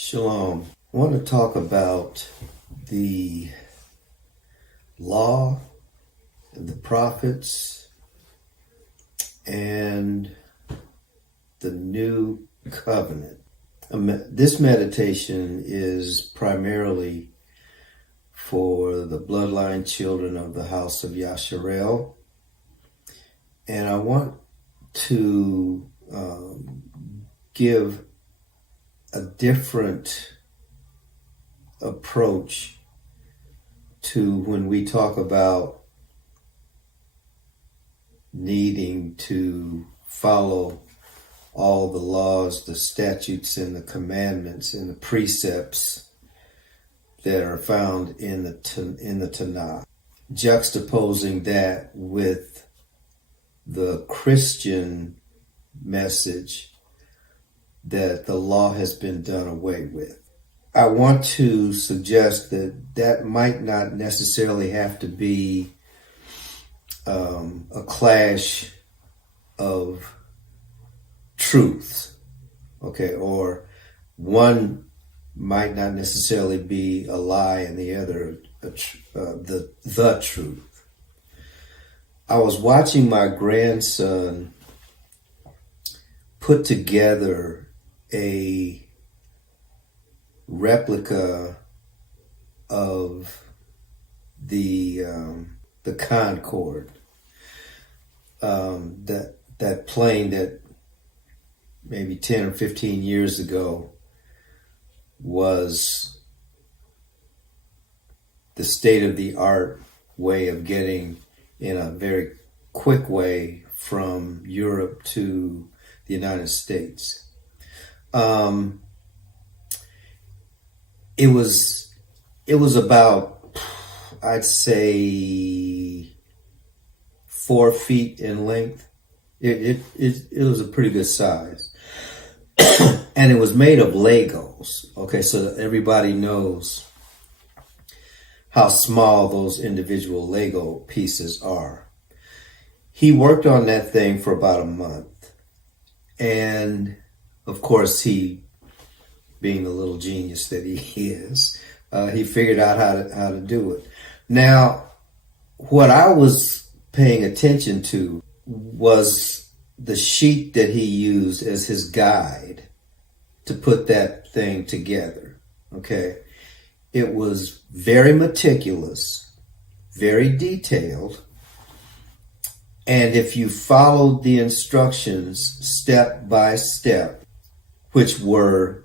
Shalom. I want to talk about the law, the prophets, and the new covenant. This meditation is primarily for the bloodline children of the house of Yasharel. And I want to give a different approach to when we talk about needing to follow all the laws, the statutes, and the commandments and the precepts that are found in the Tanakh, juxtaposing that with the Christian message that the law has been done away with. I want to suggest that that might not necessarily have to be a clash of truths, okay, or one might not necessarily be a lie and the other the truth. I was watching my grandson put together a replica of the Concorde, that plane that maybe 10 or 15 years ago was the state-of-the-art way of getting in a very quick way from Europe to the United States. It was about, I'd say, 4 feet in length. It was a pretty good size. And it was made of Legos. Okay, so that everybody knows how small those individual Lego pieces are. He worked on that thing for about a month. And of course, he, being the little genius that he is, he figured out how to do it. Now, what I was paying attention to was the sheet that he used as his guide to put that thing together, okay? It was very meticulous, very detailed, and if you followed the instructions step by step, which were,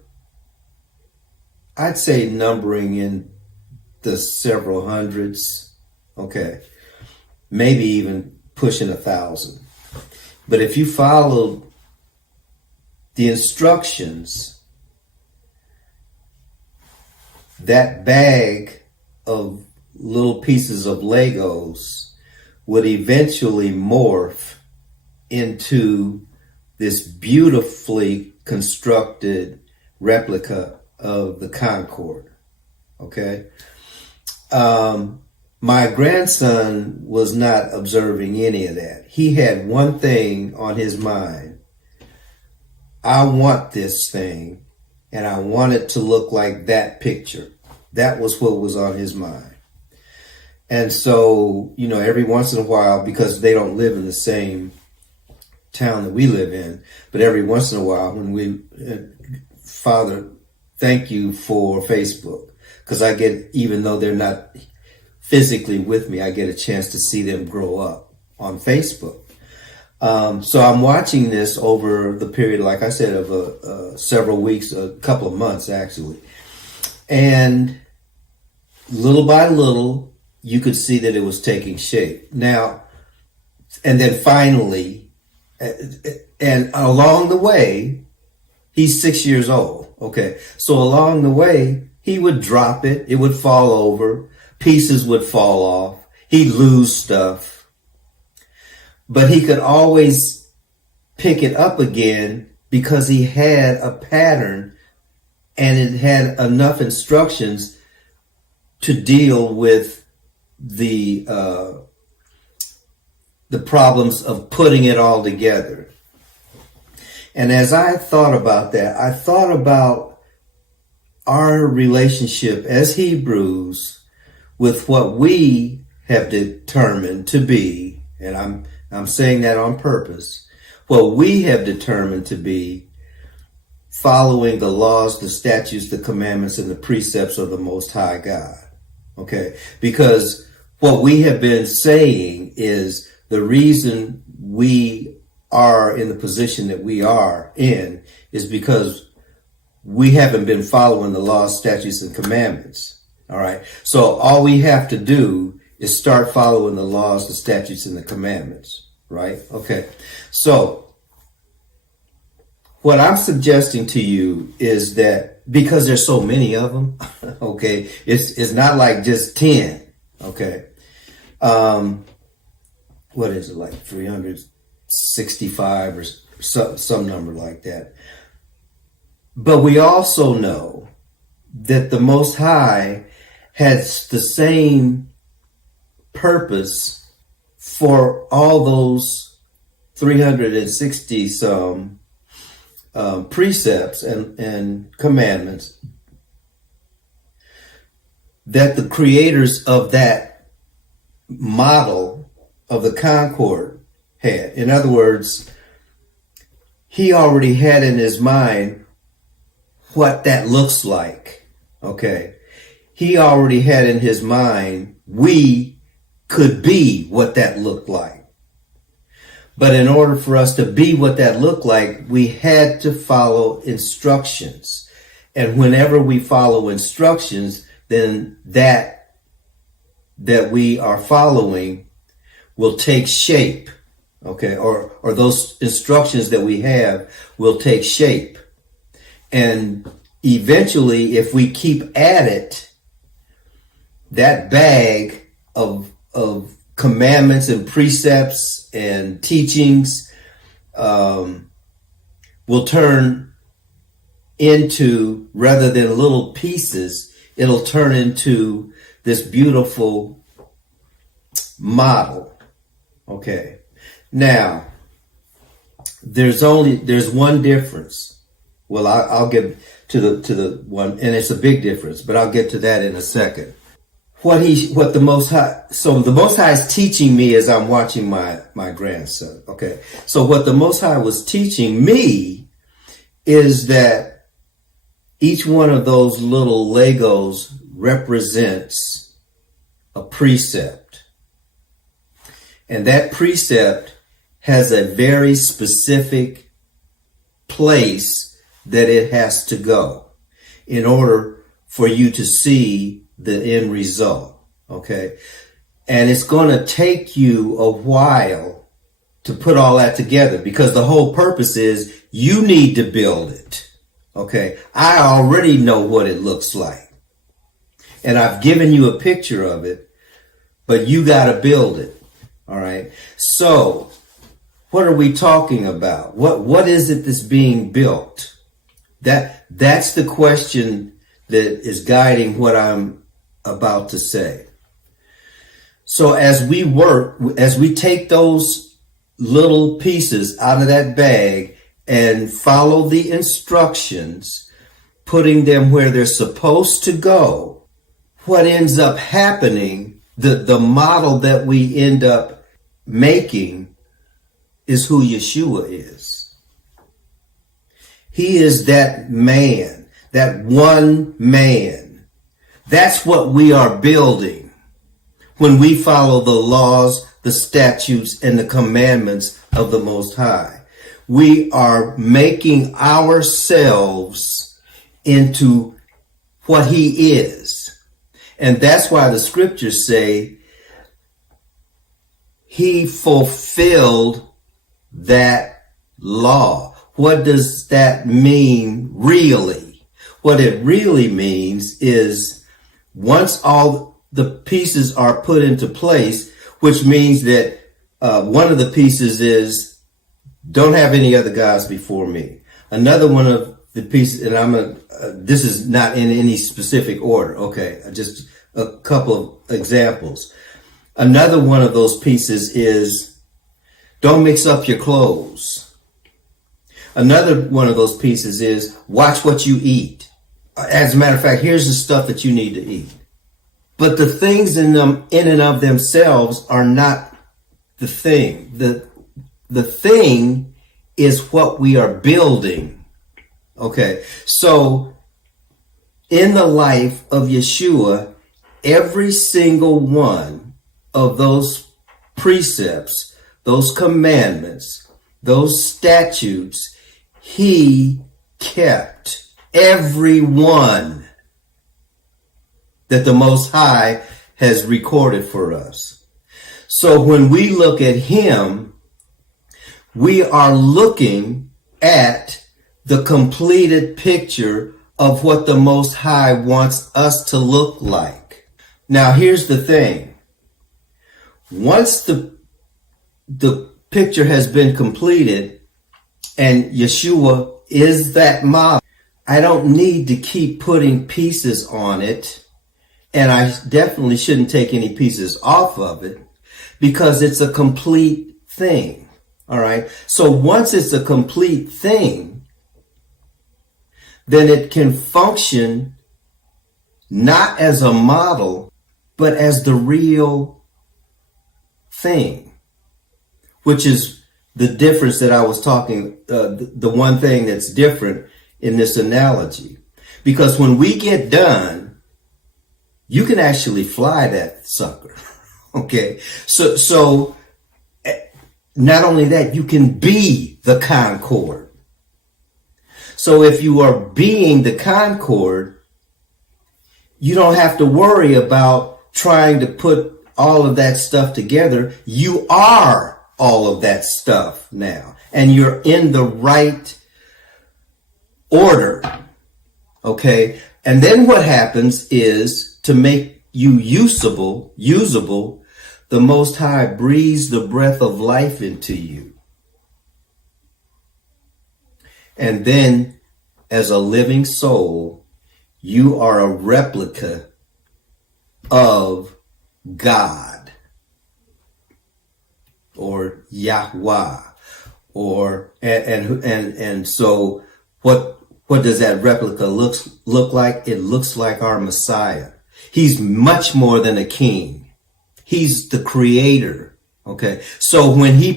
I'd say, numbering in the several hundreds, okay, maybe even pushing 1,000. But if you followed the instructions, that bag of little pieces of Legos would eventually morph into this beautifully constructed replica of the Concorde, okay? My grandson was not observing any of that. He had one thing on his mind. I want this thing, and I want it to look like that picture. That was what was on his mind. And so, you know, every once in a while, because they don't live in the same town that we live in, but every once in a while when we, Father, thank you for Facebook, because I get, even though they're not physically with me, I get a chance to see them grow up on Facebook. So I'm watching this over the period, like I said, of several weeks, a couple of months actually. And little by little, you could see that it was taking shape. Now, and then finally, and along the way, he's 6 years old. Okay. So along the way, he would drop it. It would fall over. Pieces would fall off. He'd lose stuff. But he could always pick it up again because he had a pattern and it had enough instructions to deal with the problems of putting it all together. And as I thought about that, I thought about our relationship as Hebrews with what we have determined to be, and I'm saying that on purpose, what we have determined to be following the laws, the statutes, the commandments, and the precepts of the Most High God. Okay? Because what we have been saying is the reason we are in the position that we are in is because we haven't been following the laws, statutes, and commandments. All right. So all we have to do is start following the laws, the statutes, and the commandments. Right? Okay. So what I'm suggesting to you is that because there's so many of them, okay, it's not like just 10. Okay. What is it, like 365 or some number like that. But we also know that the Most High has the same purpose for all those 360 some precepts and commandments that the creators of that model of the Concord had. In other words, he already had in his mind what that looks like. Okay. He already had in his mind we could be what that looked like. But in order for us to be what that looked like, we had to follow instructions. And whenever we follow instructions, then that we are following will take shape. Okay. Or those instructions that we have will take shape. And eventually, if we keep at it, that bag of commandments and precepts and teachings will turn into, rather than little pieces, it'll turn into this beautiful model. Okay. Now, there's one difference. Well, I'll get to the one, and it's a big difference, but I'll get to that in a second. What the Most High, so the Most High is teaching me as I'm watching my grandson. Okay. So what the Most High was teaching me is that each one of those little Legos represents a precept. And that precept has a very specific place that it has to go in order for you to see the end result. Okay. And it's going to take you a while to put all that together because the whole purpose is you need to build it. Okay. I already know what it looks like and I've given you a picture of it, but you got to build it. All right. So what are we talking about? What is it that's being built? That's the question that is guiding what I'm about to say. So as we take those little pieces out of that bag and follow the instructions, putting them where they're supposed to go, what ends up happening, the model that we end up making is who Yeshua is. He is that man, that one man. That's what we are building when we follow the laws, the statutes, and the commandments of the Most High. We are making ourselves into what he is. And that's why the scriptures say he fulfilled that law. What does that mean really? What it really means is once all the pieces are put into place, which means that one of the pieces is don't have any other gods before me. Another one of the pieces, and this is not in any specific order. Okay. Just a couple of examples. Another one of those pieces is don't mix up your clothes. Another one of those pieces is watch what you eat. As a matter of fact, here's the stuff that you need to eat. But the things in and of themselves are not the thing. The thing is what we are building. Okay. So in the life of Yeshua, every single one of those precepts, those commandments, those statutes, he kept. Every one that the Most High has recorded for us. So when we look at him, we are looking at the completed picture of what the Most High wants us to look like. Now, here's the thing. Once the picture has been completed and Yeshua is that model, I don't need to keep putting pieces on it, and I definitely shouldn't take any pieces off of it because it's a complete thing. All right. So once it's a complete thing, then it can function not as a model, but as the real thing, which is the difference that I was talking, the one thing that's different in this analogy. Because when we get done, you can actually fly that sucker. Okay. So not only that, you can be the Concorde. So if you are being the Concorde, you don't have to worry about trying to put all of that stuff together. You are all of that stuff now, and you're in the right order. Okay. And then what happens is, to make you usable, the Most High breathes the breath of life into you. And then as a living soul, you are a replica of God or Yahweh, and so what does that replica look like? It looks like our Messiah. He's much more than a king. He's the creator. Okay. So when he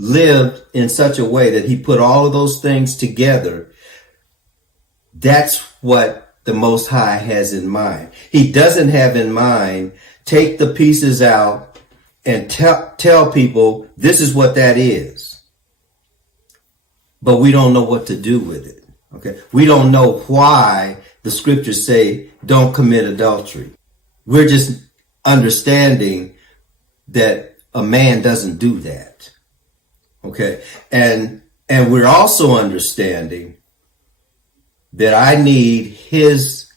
lived in such a way that he put all of those things together, that's what the Most High has in mind. He doesn't have in mind, take the pieces out and tell people this is what that is. But we don't know what to do with it. Okay. We don't know why the scriptures say don't commit adultery. We're just understanding that a man doesn't do that. Okay. And we're also understanding that I need his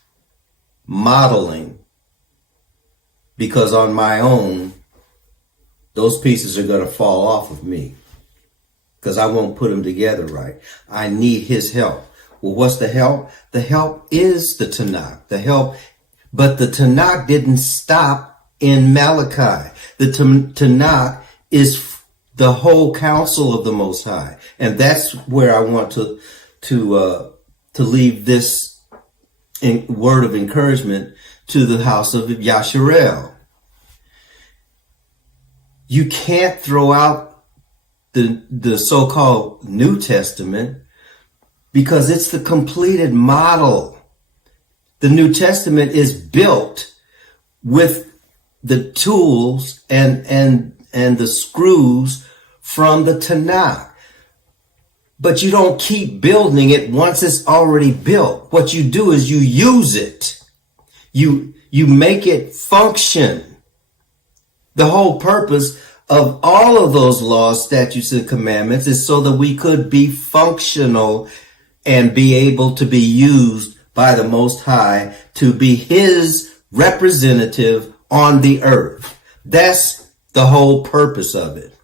modeling, because on my own, those pieces are going to fall off of me, because I won't put them together right. I need his help. Well, what's the help? The help is the Tanakh. But the Tanakh didn't stop in Malachi. The Tanakh is the whole counsel of the Most High. And that's where I want to leave this word of encouragement to the house of Yasharel. You can't throw out the so-called New Testament, because it's the completed model. The New Testament is built with the tools and the screws from the Tanakh. But you don't keep building it once it's already built. What you do is you use it. You make it function. The whole purpose of all of those laws, statutes, and commandments is so that we could be functional and be able to be used by the Most High to be his representative on the earth. That's the whole purpose of it.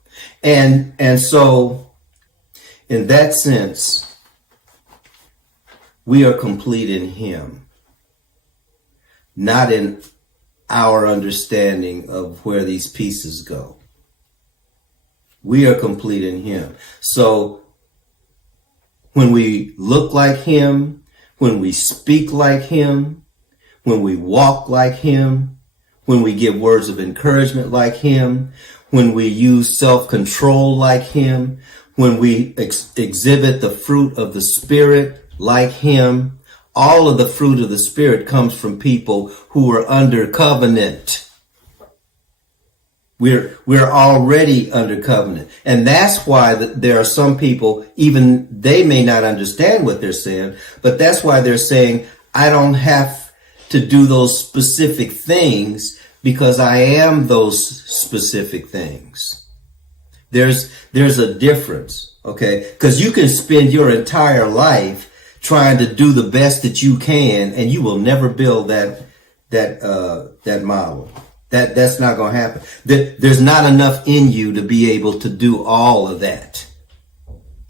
And so in that sense, we are complete in him, not in our understanding of where these pieces go. We are complete in him. So when we look like him, when we speak like him, when we walk like him, when we give words of encouragement like him, when we use self-control like him, when we exhibit the fruit of the Spirit like him. All of the fruit of the Spirit comes from people who are under covenant. We're already under covenant. And that's why there are some people, even they may not understand what they're saying, but that's why they're saying, I don't have to do those specific things because I am those specific things. There's a difference, okay? Because you can spend your entire life trying to do the best that you can, and you will never build that model. That's not going to happen. There's not enough in you to be able to do all of that.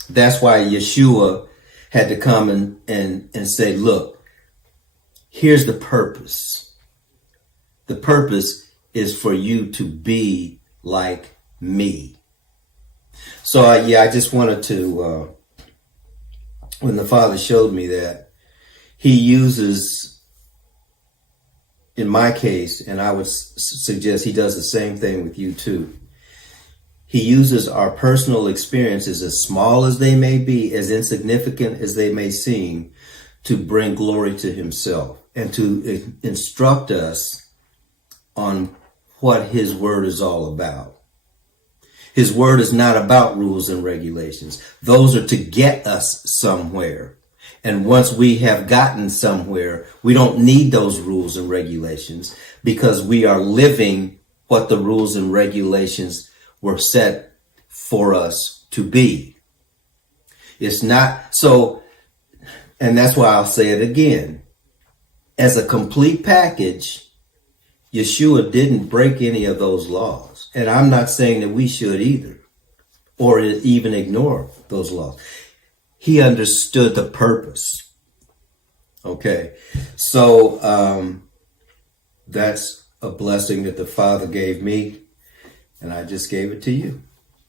That's why Yeshua had to come and say, look, here's the purpose. The purpose is for you to be like me. So I just wanted to, when the Father showed me that, he uses, in my case, and I would suggest he does the same thing with you too. He uses our personal experiences, as small as they may be, as insignificant as they may seem, to bring glory to himself and to instruct us on what his word is all about. His word is not about rules and regulations. Those are to get us somewhere. And once we have gotten somewhere, we don't need those rules and regulations because we are living what the rules and regulations were set for us to be. It's not so, and that's why I'll say it again. As a complete package, Yeshua didn't break any of those laws. And I'm not saying that we should either, or even ignore those laws. He understood the purpose. Okay. So, that's a blessing that the Father gave me, and I just gave it to you.